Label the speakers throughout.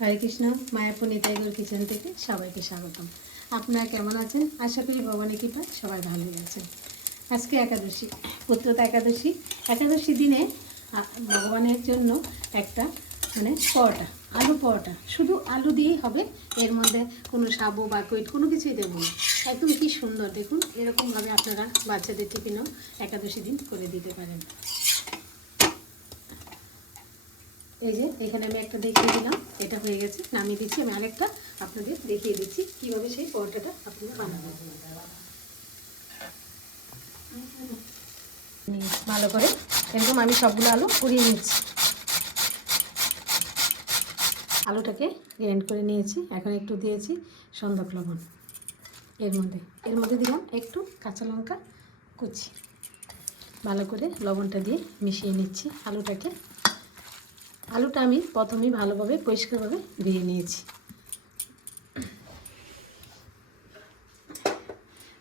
Speaker 1: হরে Krishna, Mayapur Nitaigaur kitchen থেকে সবাইকে স্বাগতম। আপনারা কেমন আছেন? আশা করি ভগবানের কৃপায় সবাই ভালোই আছেন। আজকে একাদশী, পুত্রতা একাদশী। একাদশী দিনে ভগবানের জন্য একটা মানে পরোটা, আলু পরোটা। শুধু আলু দিয়েই হবে, এর মধ্যে কোনো সাবু বা কৈট কোনো কিছুই দেবো না। একদম কি সুন্দর, দেখুন, এরকমভাবে আপনারা বাচ্চাদের টিফিনও একাদশী দিন করে দিতে পারেন। এই যে, এখানে আমি একটা দেখিয়ে দিলাম, এটা হয়ে গেছে, নামিয়ে দিচ্ছি, আমি আরেকটা আপনাদের দেখিয়ে দিচ্ছি, কীভাবে সেই পরোটাটা আপনারা বানাবেন। ভালো করে এরকম আমি সবগুলো আলু পুড়িয়ে নিচ্ছি। আলুটাকে গ্রাইন্ড করে নিয়েছি, এখন একটু দিয়েছি সন্দক লবণ। এর মধ্যে এর মধ্যে দিলাম একটু কাঁচা লঙ্কা কুচি। ভালো করে লবণটা দিয়ে মিশিয়ে নিচ্ছি আলুটাকে। আলুটা আমি প্রথমেই ভালোভাবে, পরিষ্কারভাবে ধুয়ে নিয়েছি।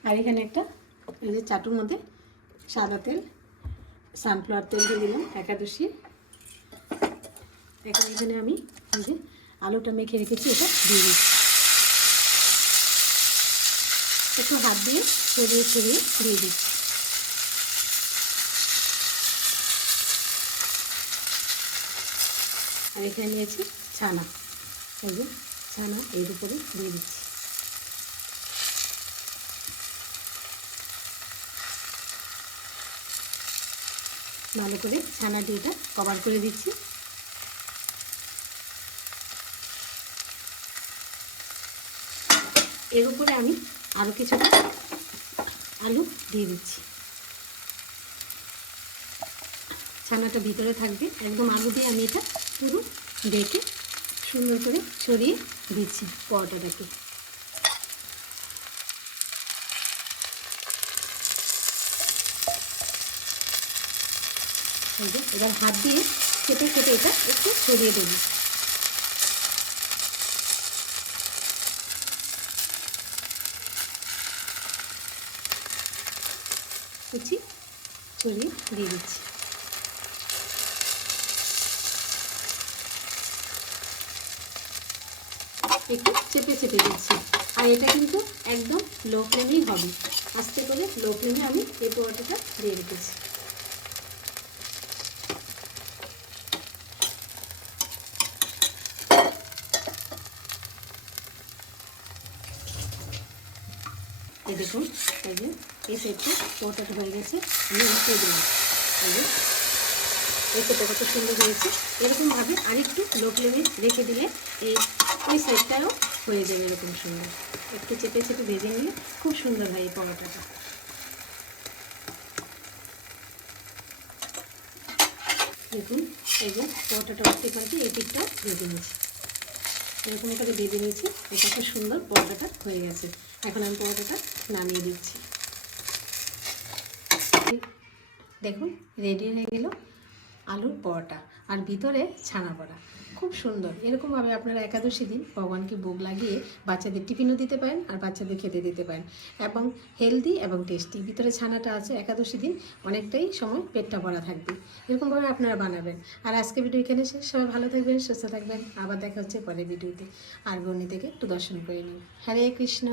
Speaker 1: আর এখানে একটা, এই যে চাটুর মধ্যে সাদা তেল, সানফ্লাওয়ার তেল দিয়ে দিলাম, একাদশী। এখন এখানে আমি এই যে আলুটা মেখে রেখেছি, এটা দিয়ে দিচ্ছি। একটু হাত দিয়ে ছড়িয়ে ছড়িয়ে দিয়ে দিচ্ছি। আর এখানে নিয়েছি ছানা। এই যে ছানা এর উপরে দিয়ে দিচ্ছি। ভালো করে ছানা দিয়ে এটা কভার করে দিচ্ছি। এর উপরে আমি আরও কিছুটা আলু দিয়ে দিচ্ছি। ছানাটা ভিতরে থাকবে। একদম আলু দিয়ে আমি এটা পুরো ডেকে সুন্দর করে ছড়িয়ে দিচ্ছি পরোটাটাকে। এবার হাত দিয়ে কেটে কেটে এটা একটু ছড়িয়ে দেবো। ছড়িয়ে দিয়ে দিচ্ছি। একটু চেপে চেপে দিচ্ছি। আর এটা কিন্তু একদম লো ফ্লেমেই হবে। আস্তে করে লো ফ্লেমে আমি এই পোয়াটাটা দিয়ে রেখেছি। দেখুন, এই যে, এই সাইডটা পোটাটা হয়ে গেছে, আমি উঠিয়ে দিলাম। সাইডটা কত সুন্দর হয়েছে। এরকমভাবে আরেকটু লো ফ্লেমে রেখে দিলে এই ওই সাইডটাও হয়ে যাবে এরকম সুন্দর। একটু চেপে চেপে ভেজে নিলে খুব সুন্দর হয় এই পরোটাটা। দেখুন যে পরোটাটা উঠতে পারছি এই দিকটাও ভেজে নিয়েছি। এরকম করে ভেজে নিয়েছি, এটা খুব সুন্দর পরোটাটা হয়ে গেছে। এখন আমি পরোটাটা নামিয়ে দিচ্ছি। দেখুন, রেডি হয়ে গেল। আলুর পরোটা আর ভিতরে ছানা পড়া খুব সুন্দর। এরকমভাবে আপনারা একাদশী দিন ভগবানকে ভোগ লাগিয়ে বাচ্চাদের টিফিনও দিতে পারেন আর বাচ্চাদের খেতে দিতে পারেন। এবং হেলদি এবং টেস্টি ভিতরে ছানাটা আছে একাদশী দিন, অনেকটাই সময় পেটটা ভরা থাকবে। এরকমভাবে আপনারা বানাবেন। আর আজকে ভিডিও এখানে শেষ। সবাই ভালো থাকবেন, সুস্থ থাকবেন। আবার দেখা হচ্ছে পরের ভিডিওতে। আর গণি থেকে একটু দর্শন করে নিন। হরে কৃষ্ণ।